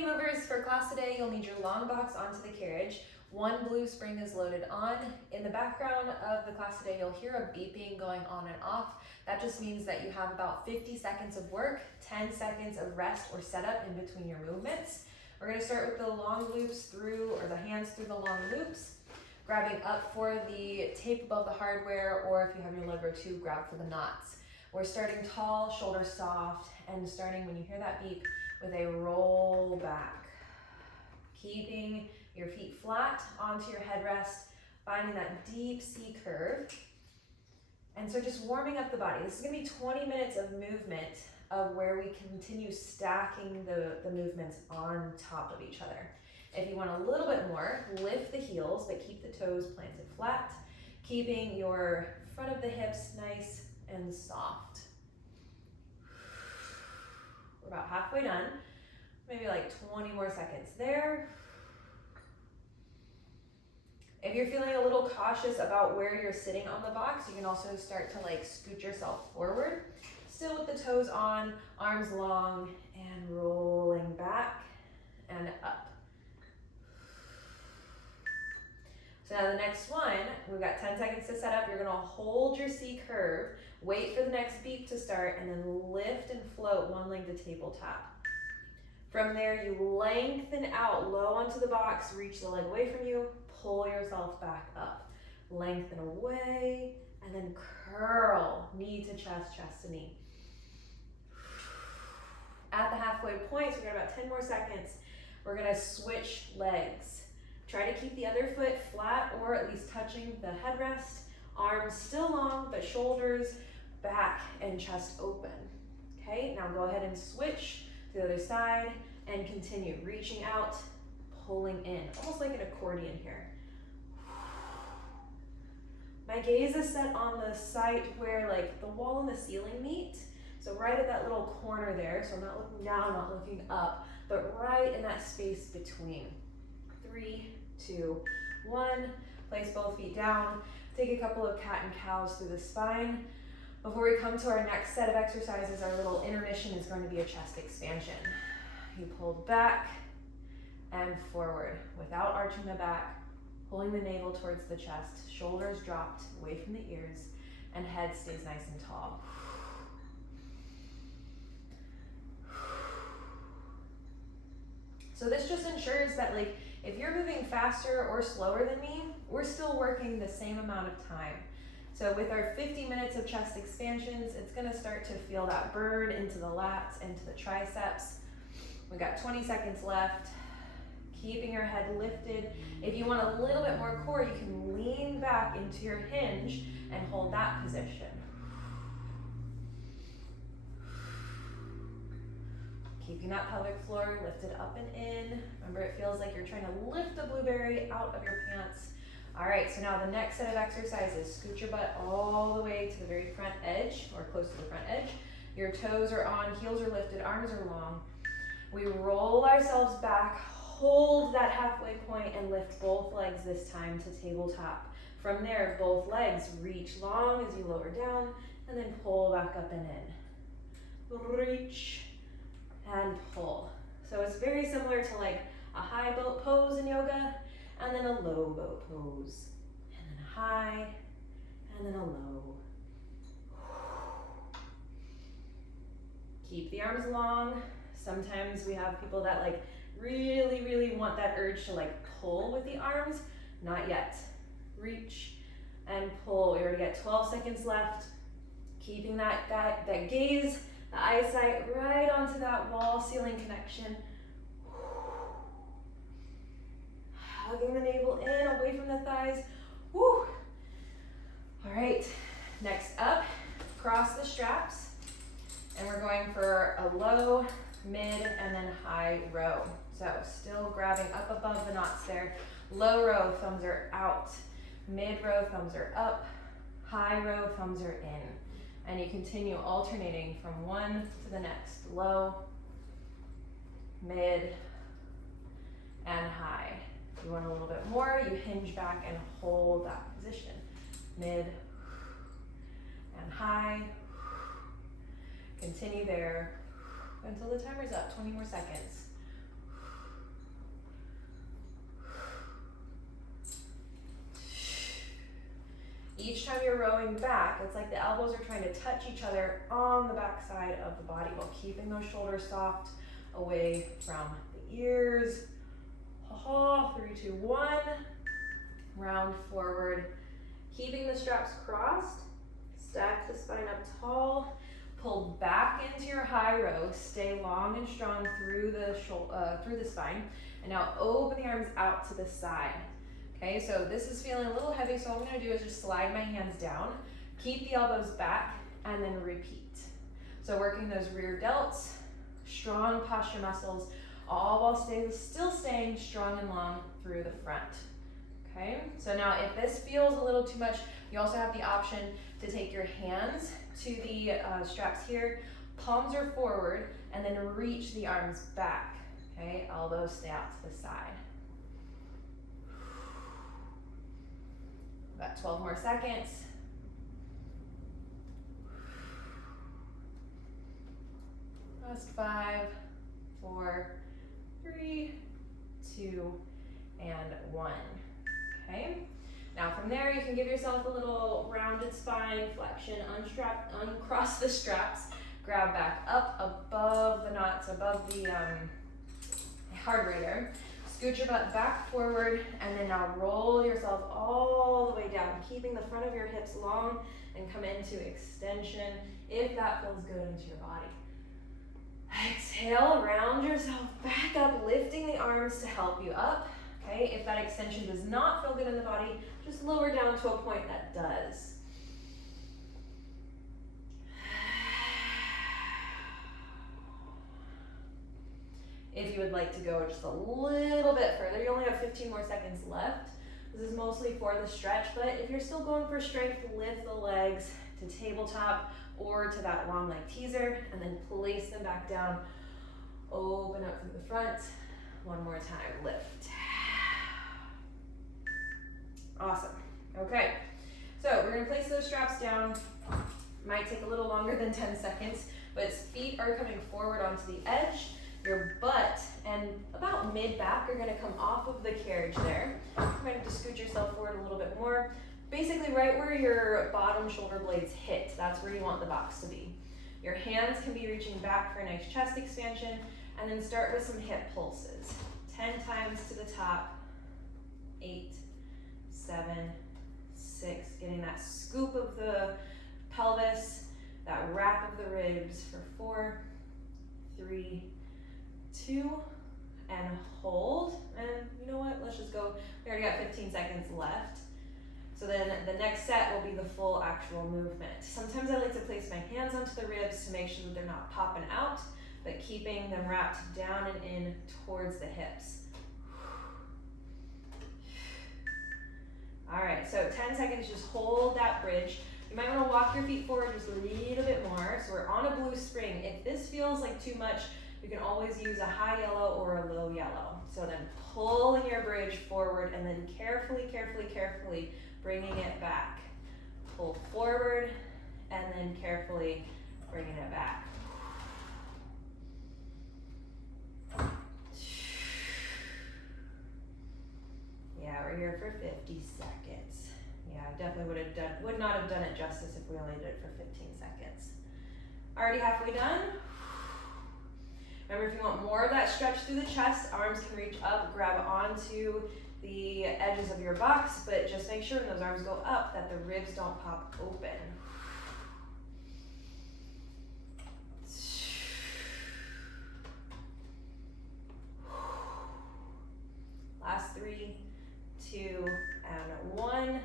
Hey movers, for class today, you'll need your long box onto the carriage. One blue spring is loaded on. In the background of the class today, you'll hear a beeping going on and off. That just means that you have about 50 seconds of work, 10 seconds of rest or setup in between your movements. We're gonna start with the long loops through, or the hands through the long loops, grabbing up for the tape above the hardware, or if you have your Lego too, grab for the knots. We're starting tall, shoulders soft, and starting when you hear that beep with a roll back. Keeping your feet flat onto your headrest, finding that deep C curve. And so just warming up the body. This is gonna be 20 minutes of movement of where we continue stacking the movements on top of each other. If you want a little bit more, lift the heels, but keep the toes planted flat, keeping your front of the hips nice and soft. We're about halfway done. Maybe like 20 more seconds there. If you're feeling a little cautious about where you're sitting on the box, you can also start to like scoot yourself forward. Still with the toes on, arms long, and rolling back and up. So now the next one, we've got 10 seconds to set up. You're gonna hold your C curve, wait for the next beep to start, and then lift and float one leg to tabletop. From there, you lengthen out low onto the box, reach the leg away from you, pull yourself back up. Lengthen away, and then curl, knee to chest, chest to knee. At the halfway point, so we've got about 10 more seconds, we're gonna switch legs. Try to keep the other foot flat or at least touching the headrest. Arms still long, but shoulders back and chest open. Okay, now go ahead and switch to the other side and continue reaching out, pulling in, almost like an accordion here. My gaze is set on the site where like the wall and the ceiling meet. So right at that little corner there. So I'm not looking down, not looking up, but right in that space between. 3, 2, 1. Place both feet down. Take a couple of cat and cows through the spine. Before we come to our next set of exercises, our little intermission is going to be a chest expansion. You pull back and forward without arching the back, pulling the navel towards the chest, shoulders dropped away from the ears, and head stays nice and tall. So this just ensures that like if you're moving faster or slower than me, we're still working the same amount of time. So with our 50 minutes of chest expansions, it's gonna start to feel that burn into the lats, into the triceps. We got 20 seconds left. Keeping your head lifted. If you want a little bit more core, you can lean back into your hinge and hold that position. Keeping that pelvic floor lifted up and in. Remember, it feels like you're trying to lift a blueberry out of your pants. All right, so now the next set of exercises, scoot your butt all the way to the very front edge, or close to the front edge. Your toes are on, heels are lifted, arms are long. We roll ourselves back, hold that halfway point, and lift both legs this time to tabletop. From there, both legs reach long as you lower down, and then pull back up and in. Reach and pull. So it's very similar to like a high boat pose in yoga, and then a low boat pose, and then a high, and then a low. Keep the arms long. Sometimes we have people that like really want that urge to like pull with the arms. Not yet. Reach and pull. We already got 12 seconds left. Keeping that gaze, the eyesight right onto that wall ceiling connection. Hugging the navel in, away from the thighs. Woo. All right, next up, cross the straps. And we're going for a low, mid, and then high row. So still grabbing up above the knots there. Low row, thumbs are out. Mid row, thumbs are up. High row, thumbs are in. And you continue alternating from one to the next. Low, mid, and high. If you want a little bit more, you hinge back and hold that position. Mid and high. Continue there until the timer's up, 20 more seconds. time you're rowing back, it's like the elbows are trying to touch each other on the back side of the body while keeping those shoulders soft away from the ears. 3, 2, 1. Round forward. Keeping the straps crossed. Stack the spine up tall. Pull back into your high row. Stay long and strong through the spine. And now open the arms out to the side. Okay, so this is feeling a little heavy, so what I'm going to do is just slide my hands down, keep the elbows back, and then repeat. So working those rear delts, strong posture muscles, all while still staying strong and long through the front. Okay, so now if this feels a little too much, you also have the option to take your hands to the straps here, palms are forward, and then reach the arms back. Okay, elbows stay out to the side. About 12 more seconds. Last 5, 4, 3, 2, and 1. Okay. Now from there, you can give yourself a little rounded spine flexion, uncross the straps, grab back up above the knots, above the carburetor. Scoot your butt back forward, and then now roll yourself all the way down, keeping the front of your hips long, and come into extension if that feels good into your body. Exhale, round yourself back up, lifting the arms to help you up. Okay, if that extension does not feel good in the body, just lower down to a point that does. If you would like to go just a little bit further, you only have 15 more seconds left. This is mostly for the stretch, but if you're still going for strength, lift the legs to tabletop or to that long leg teaser, and then place them back down. Open up through the front. One more time, lift. Awesome. Okay, so we're gonna place those straps down. Might take a little longer than 10 seconds, but feet are coming forward onto the edge. Your butt and about mid-back are gonna come off of the carriage there. You might have to scoot yourself forward a little bit more. Basically right where your bottom shoulder blades hit, that's where you want the box to be. Your hands can be reaching back for a nice chest expansion, and then start with some hip pulses. 10 times to the top, 8, 7, 6, getting that scoop of the pelvis, that wrap of the ribs for 4, 3, 2, and hold. And you know what, let's just go, we already got 15 seconds left. So then the next set will be the full actual movement. Sometimes I like to place my hands onto the ribs to make sure that they're not popping out, but keeping them wrapped down and in towards the hips. All right, so 10 seconds, just hold that bridge. You might want to walk your feet forward just a little bit more. So we're on a blue spring. If this feels like too much, you can always use a high yellow or a low yellow. So then pulling your bridge forward and then carefully, carefully, carefully bringing it back. Pull forward and then carefully bringing it back. Yeah, we're here for 50 seconds. Yeah, I definitely would not have done it justice if we only did it for 15 seconds. Already halfway done. Remember, if you want more of that stretch through the chest, arms can reach up, grab onto the edges of your box, but just make sure when those arms go up that the ribs don't pop open. Last 3, 2, and 1.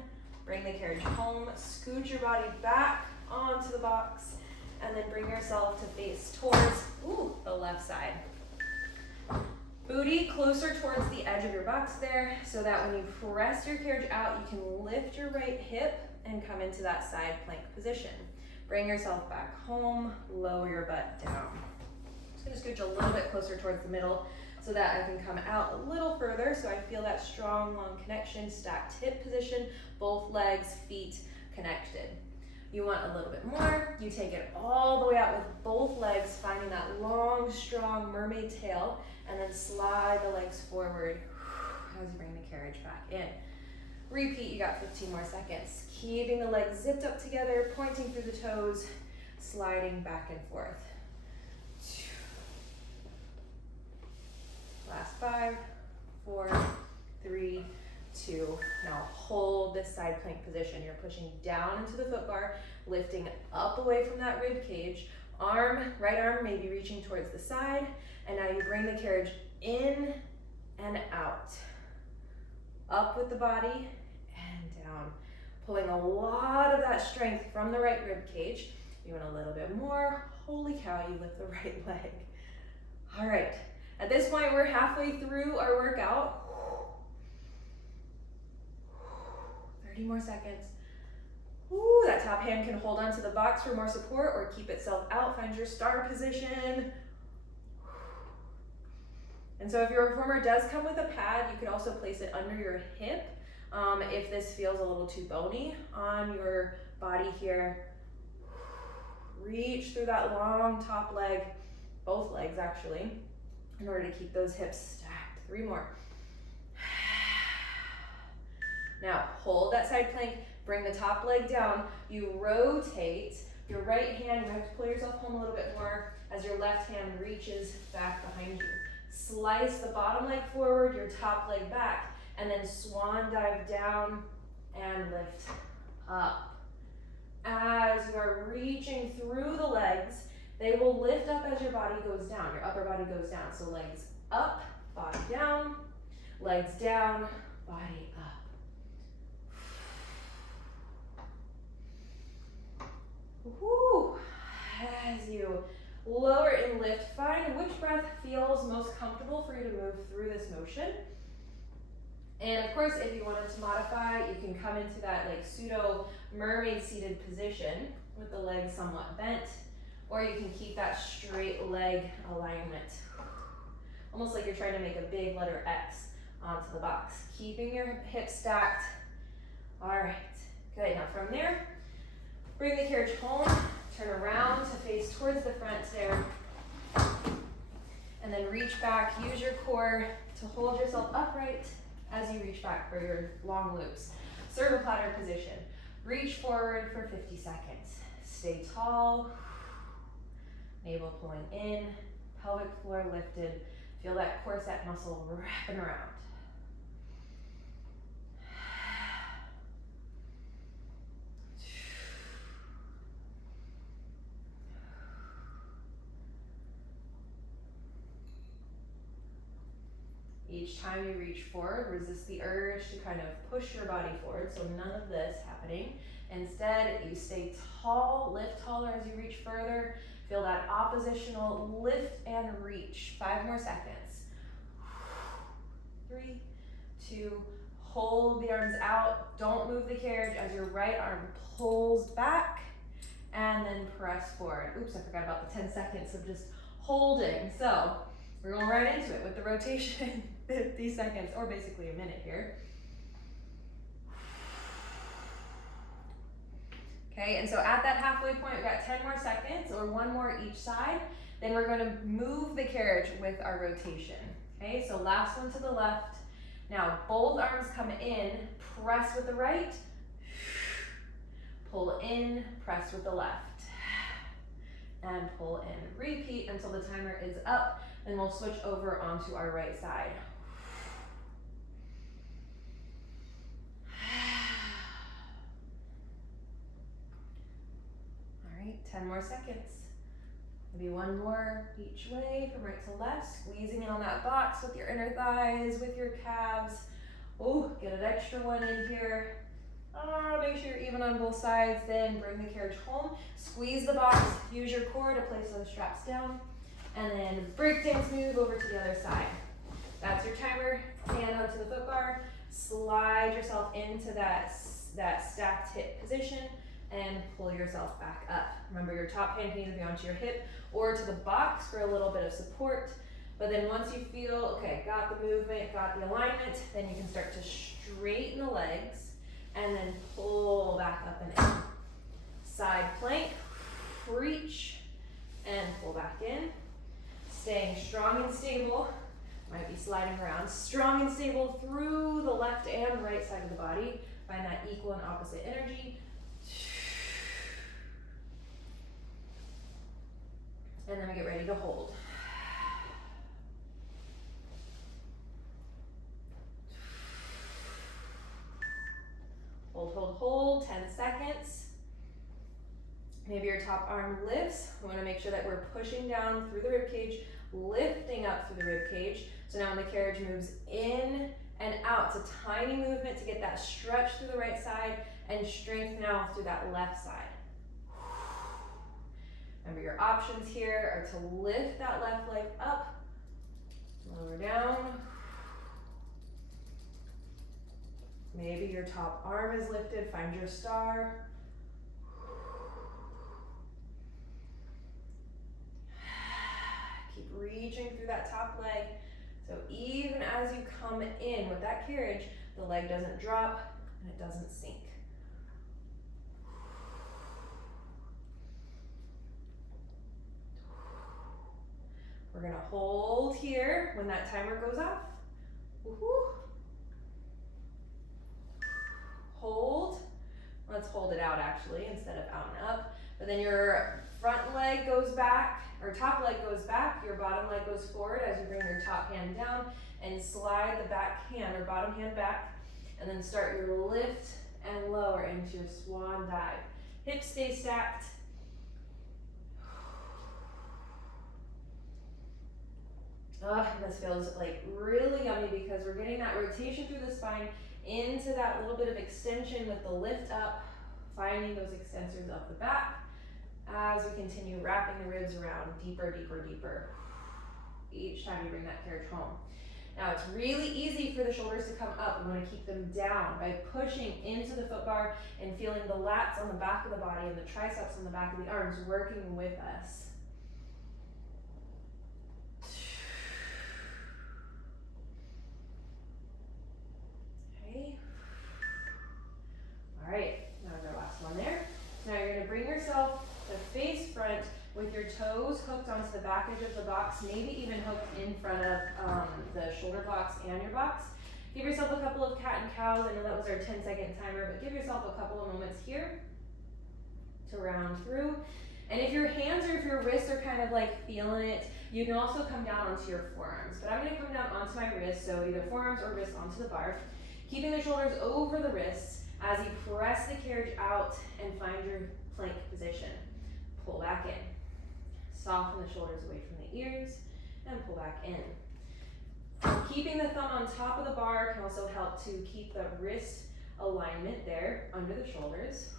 Bring the carriage home, scoot your body back onto the box, and then bring yourself to face towards the left side. Booty closer towards the edge of your box there, so that when you press your carriage out, you can lift your right hip and come into that side plank position. Bring yourself back home, lower your butt down. I'm just gonna scooch a little bit closer towards the middle so that I can come out a little further so I feel that strong, long connection, stacked hip position, both legs, feet connected. You want a little bit more, you take it all the way out with both legs, finding that long, strong mermaid tail, and then slide the legs forward as you bring the carriage back in. Repeat, you got 15 more seconds. Keeping the legs zipped up together, pointing through the toes, sliding back and forth. Last 5, 4, 3, 2. Now hold this side plank position. You're pushing down into the foot bar, lifting up away from that rib cage. Right arm maybe reaching towards the side. And now you bring the carriage in and out. Up with the body and down. Pulling a lot of that strength from the right rib cage. You want a little bit more. Holy cow, you lift the right leg. All right. At this point, we're halfway through our workout. 30 more seconds. Ooh, that top hand can hold onto the box for more support or keep itself out. Find your star position. And so if your reformer does come with a pad, you could also place it under your hip if this feels a little too bony on your body here. Reach through that long top leg, both legs actually, in order to keep those hips stacked. 3 more. Now hold that side plank, bring the top leg down. You rotate your right hand, you have to pull yourself home a little bit more as your left hand reaches back behind you. Slice the bottom leg forward, your top leg back, and then swan dive down and lift up. As you are reaching through the legs, they will lift up as your body goes down, your upper body goes down. So legs up, body down, legs down, body up. Woo. As you lower and lift, find which breath feels most comfortable for you to move through this motion. And of course, if you wanted to modify, you can come into that like pseudo mermaid seated position with the legs somewhat bent, or you can keep that straight leg alignment. Almost like you're trying to make a big letter X onto the box. Keeping your hips stacked. All right, good. Now from there, bring the carriage home, turn around to face towards the front there, and then reach back. Use your core to hold yourself upright as you reach back for your long loops. Server platter position. Reach forward for 50 seconds. Stay tall. Navel pulling in, pelvic floor lifted. Feel that core set muscle wrapping around. Each time you reach forward, resist the urge to kind of push your body forward, so none of this happening. Instead, you stay tall, lift taller as you reach further. Feel that oppositional lift and reach. 5 more seconds. 3, 2, hold the arms out. Don't move the carriage as your right arm pulls back and then press forward. Oops, I forgot about the 10 seconds of just holding. So we're going right into it with the rotation. 50 seconds, or basically a minute here. Okay, and so at that halfway point, we've got 10 more seconds, or 1 more each side. Then we're going to move the carriage with our rotation. Okay, so last one to the left. Now both arms come in, press with the right, pull in, press with the left, and pull in. Repeat until the timer is up, then we'll switch over onto our right side. All right, 10 more seconds. Maybe 1 more each way from right to left, squeezing in on that box with your inner thighs, with your calves. Oh, get an extra one in here. Make sure you're even on both sides, then bring the carriage home. Squeeze the box, use your core to place those straps down, and then breakdance move over to the other side. That's your timer. Hand onto the foot bar, slide yourself into that stacked hip position, and pull yourself back up. Remember, your top hand can either be onto your hip or to the box for a little bit of support. But then once you feel, okay, got the movement, got the alignment, then you can start to straighten the legs and then pull back up and in. Side plank, reach, and pull back in. Staying strong and stable. Might be sliding around. Strong and stable through the left and right side of the body. Find that equal and opposite energy. And then we get ready to hold. Hold, hold, hold, 10 seconds. Maybe your top arm lifts. We want to make sure that we're pushing down through the rib cage, lifting up through the rib cage. So now when the carriage moves in and out, it's a tiny movement to get that stretch through the right side and strength now through that left side. Remember, your options here are to lift that left leg up, lower down. Maybe your top arm is lifted, find your star. Keep reaching through that top leg. So even as you come in with that carriage, the leg doesn't drop and it doesn't sink. We're gonna hold here when that timer goes off. Woo-hoo. Hold. Let's hold it out actually instead of out and up. But then your front leg goes back, or top leg goes back, your bottom leg goes forward as you bring your top hand down and slide the back hand or bottom hand back, and then start your lift and lower into your swan dive. Hips stay stacked. This feels like really yummy because we're getting that rotation through the spine into that little bit of extension with the lift up, finding those extensors up the back as we continue wrapping the ribs around deeper, deeper, deeper each time you bring that carriage home. Now it's really easy for the shoulders to come up. We want to keep them down by pushing into the foot bar and feeling the lats on the back of the body and the triceps on the back of the arms working with us. All right, that was our last one there. So now you're going to bring yourself to face front with your toes hooked onto the back edge of the box, maybe even hooked in front of the shoulder box and your box. Give yourself a couple of cat and cows. I know that was our 10-second timer, but give yourself a couple of moments here to round through. And if your hands or if your wrists are kind of like feeling it, you can also come down onto your forearms. But I'm going to come down onto my wrists, so either forearms or wrists onto the bar, keeping the shoulders over the wrists as you press the carriage out and find your plank position. Pull back in. Soften the shoulders away from the ears and pull back in. Keeping the thumb on top of the bar can also help to keep the wrist alignment there under the shoulders.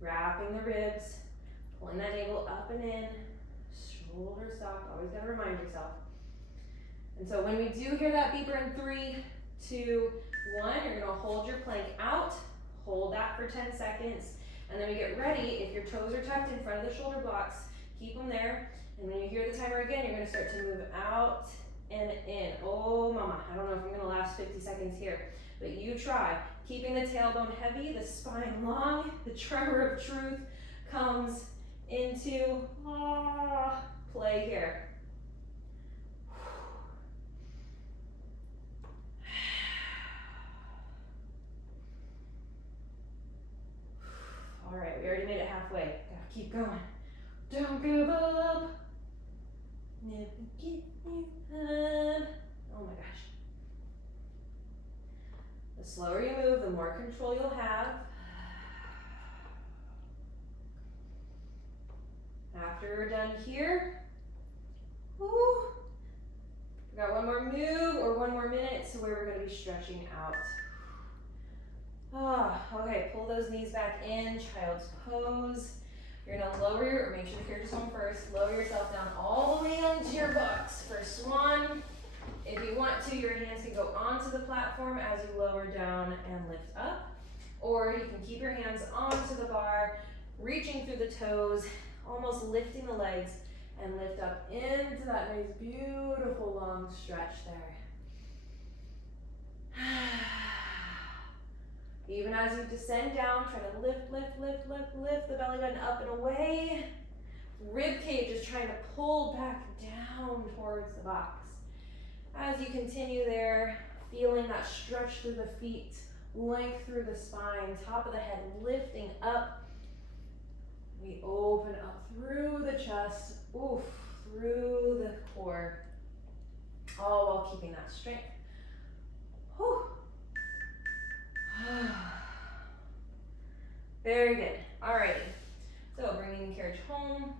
Wrapping the ribs, pulling that navel up and in, shoulders soft, always gotta remind yourself. And so when we do hear that beeper in 3, 2, 1, you're gonna hold your plank out, hold that for 10 seconds, and then we get ready. If your toes are tucked in front of the shoulder blocks, keep them there. And when you hear the timer again, you're gonna start to move out and in. Oh mama, I don't know if you're gonna last 50 seconds here, but you try. Keeping the tailbone heavy, the spine long, the tremor of truth comes into play here. All right, we already made it halfway. Gotta keep going. Don't give up. Never give up. Oh my gosh. The slower you move, the more control you'll have. After we're done here, we got one more move or one more minute to where we're going to be stretching out. Okay, pull those knees back in, child's pose. You're gonna make sure the carriage is home first, lower yourself down all the way onto your box for swan. If you want to, your hands can go onto the platform as you lower down and lift up, or you can keep your hands onto the bar, reaching through the toes, almost lifting the legs, and lift up into that nice, beautiful long stretch there. Even as you descend down, try to lift the belly button up and away Rib cage is trying to pull back down towards the box. As you continue there, feeling that stretch through the feet, length through the spine, top of the head lifting up. We open up through the chest, oof, through the core, all while keeping that strength. Whew. Very good. Alrighty. So bringing the carriage home,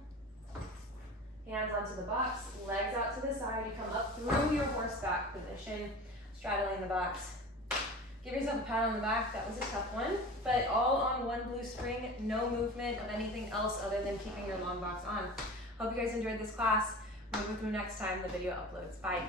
hands onto the box, legs out to the side. You come up through your horseback position, straddling the box. Give yourself a pat on the back. That was a tough one, but all on one blue spring, no movement of anything else other than keeping your long box on. Hope you guys enjoyed this class. Move with me next time the video uploads. Bye.